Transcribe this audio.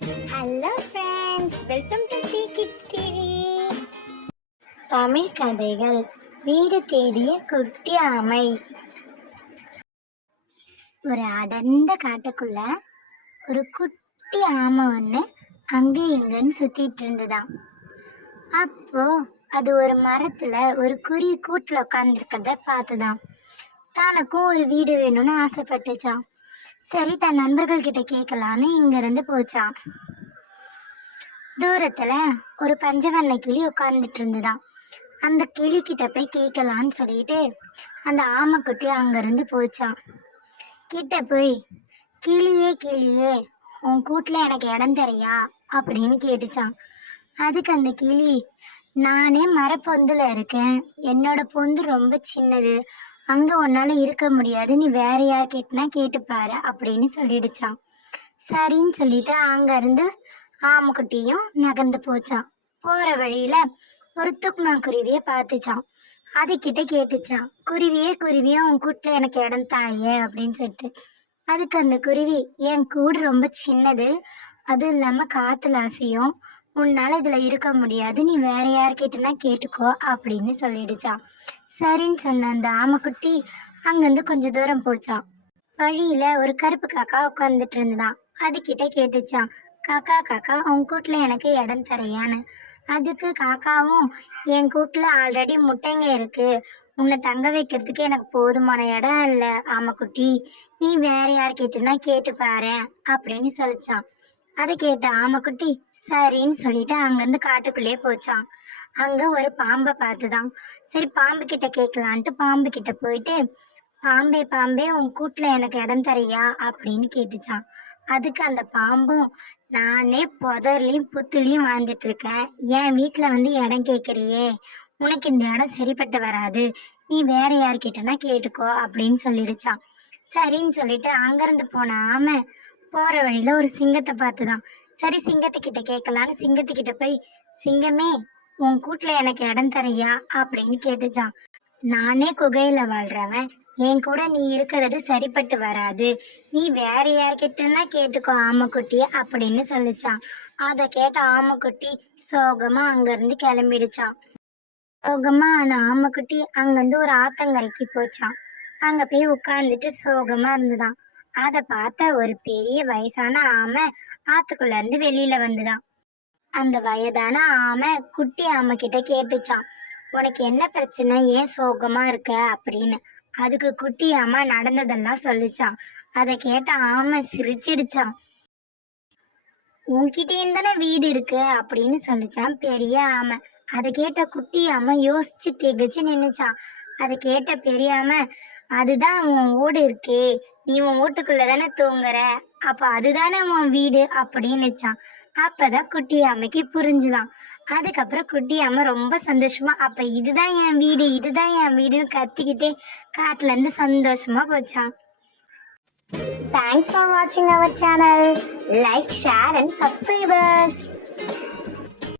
Hello friends, welcome to Sri kids TV. Tamil கதைகள். வீடு தேடிய குட்டி ஆமை. ஒரு அடர்ந்த காட்டுக்குள்ள ஒரு குட்டி ஆமை ஒன்று அங்கே இங்கன்னு சுத்திட்டு இருந்துதான். அப்போ அது ஒரு மரத்துல ஒரு குருவி கூட்டுல உட்கார்ந்துருக்கிறத பார்த்துதான். தனக்கும் ஒரு வீடு வேணும்னு ஆசைப்பட்டுச்சான். சரி, தன் நண்பர்கள் கிட்ட கேட்கலான்னு இங்க இருந்து போச்சான். தூரத்துல ஒரு பஞ்சவர்ண கிளி உட்கார்ந்துட்டு இருந்துதான். அந்த கிளி கிட்ட போய் கேட்கலான்னு சொல்லிட்டு அந்த ஆமைக்குட்டி அங்கிருந்து போச்சான். கிட்ட போய், கிளியே கிளியே, உன் கூட்டுல எனக்கு இடம் தரையா அப்படின்னு கேட்டுச்சான். அதுக்கு அந்த கிளி, நானே மரப்பொந்துல இருக்கேன், என்னோட பொந்து ரொம்ப சின்னது, அங்க உன்னால இருக்க முடியாது, நீ வேற யார் கேட்டுனா கேட்டுப்பாரு அப்படின்னு சொல்லிடுச்சான். சரின்னு சொல்லிட்டு அங்க இருந்து ஆமைக்குட்டியும் நகர்ந்து போச்சான். போற வழியில ஒரு தூக்குனாங்குருவிய பார்த்துச்சான். அதுகிட்ட கேட்டுச்சான், குருவியே குருவியே, உன் கூட்டுல எனக்கு இடம் தாயே அப்படின்னு சொல்லிட்டு. அதுக்கு அந்த குருவி, என் கூடு ரொம்ப சின்னது, அதுவும் இல்லாம காத்துல அசையும், உன்னால இதுல இருக்க முடியாது, நீ வேற யார்கிட்டனா கேட்டுக்கோ அப்படின்னு சொல்லிடுச்சான். சரின்னு சொன்ன அந்த ஆமைக்குட்டி அங்கிருந்து கொஞ்ச தூரம் போச்சான். வழியில ஒரு கருப்பு காக்கா உட்காந்துட்டு இருந்துதான். அதுகிட்ட கேட்டுச்சான், காக்கா காக்கா, உன் கூட்டுல எனக்கு இடம் தரையான்னு. அதுக்கு காக்காவும், என் கூட்டுல ஆல்ரெடி முட்டைங்க இருக்கு, உன்னை தங்க வைக்கிறதுக்கு எனக்கு போதுமான இடம் இல்ல ஆமைக்குட்டி, நீ வேற யார்கிட்டனா கேட்டு பாரு அப்படின்னு சொல்லிச்சான். அதை கேட்ட ஆமைக்குட்டி சரின்னு சொல்லிட்டு அங்கிருந்து காட்டுக்குள்ளே போச்சான். அங்க ஒரு பாம்பை பார்த்துதான். சரி, பாம்பு கிட்ட கேட்கலான்ட்டு பாம்பு கிட்ட போயிட்டு, பாம்பே பாம்பே, உன் கூட்டுல எனக்கு இடம் தரையா அப்படின்னு கேட்டுச்சான். அதுக்கு அந்த பாம்பும், நானே புதர்லையும் புத்துலையும் வாழ்ந்துட்டு இருக்கேன், என் வீட்டுல வந்து இடம் கேட்கறியே, உனக்கு இந்த இடம் சரிப்பட்டு வராது, நீ வேற யார்கிட்டனா கேட்டுக்கோ அப்படின்னு சொல்லிடுச்சான். சரின்னு சொல்லிட்டு அங்கிருந்து போன ஆமை போற வழியில ஒரு சிங்கத்தை பார்த்துதான். சரி, சிங்கத்துக்கிட்ட கேட்கலான்னு சிங்கத்துக்கிட்ட போய், சிங்கமே, உன் கூட்டுல எனக்கு இடம் தரையா அப்படின்னு கேட்டுச்சான். நானே குகையில வாழ்றவன், என் கூட நீ இருக்கிறது சரிப்பட்டு வராது, நீ வேற யார்கிட்டனா கேட்டுக்கோ ஆமைக்குட்டி அப்படின்னு சொல்லிச்சான். அதை கேட்ட ஆமைக்குட்டி சோகமா அங்கிருந்து கிளம்பிடுச்சான். சோகமா ஆன ஆமைக்குட்டி அங்கிருந்து ஒரு ஆத்தங்கரைக்கு போச்சான். அங்க போய் உட்கார்ந்துட்டு சோகமா இருந்துதான். அதை பார்த்த ஒரு பெரிய வயசான ஆமை ஆத்துக்குள்ள இருந்து வெளியில வந்துதான். அந்த வயதான ஆமை குட்டி ஆமை கிட்ட கேட்டுச்சான், உனக்கு என்ன பிரச்சனை, ஏன் சோகமா இருக்க அப்படின்னு. அதுக்கு குட்டி ஆமை நடந்ததெல்லாம் சொல்லிச்சான். அதை கேட்ட ஆமை சிரிச்சிடுச்சான். உன்கிட்டேயும் தானே வீடு இருக்கு அப்படின்னு சொல்லிச்சான் பெரிய ஆமை. அதை கேட்ட குட்டி ஆமை யோசிச்சு திகச்சு நின்னுச்சான். அதை கேட்ட பெரிய ஆமை, அதுதான் உன் வீடு இருக்கே, நீ உன் வீட்டுக்குள்ள தானே தூங்குற, அப்ப அதுதானே உன் வீடு அப்படின்னுச்சான். அப்பதான் குட்டி ஆமைக்கு புரிஞ்சுதான். அதுக்கப்புறம் குட்டி ஆமை ரொம்ப சந்தோஷமா, அப்ப இதுதான் என் வீடு, இதுதான் என் வீடுன்னு கத்திக்கிட்டே காட்டுல இருந்து சந்தோஷமா போச்சான். Thanks for watching our channel. Like, share and subscribe us.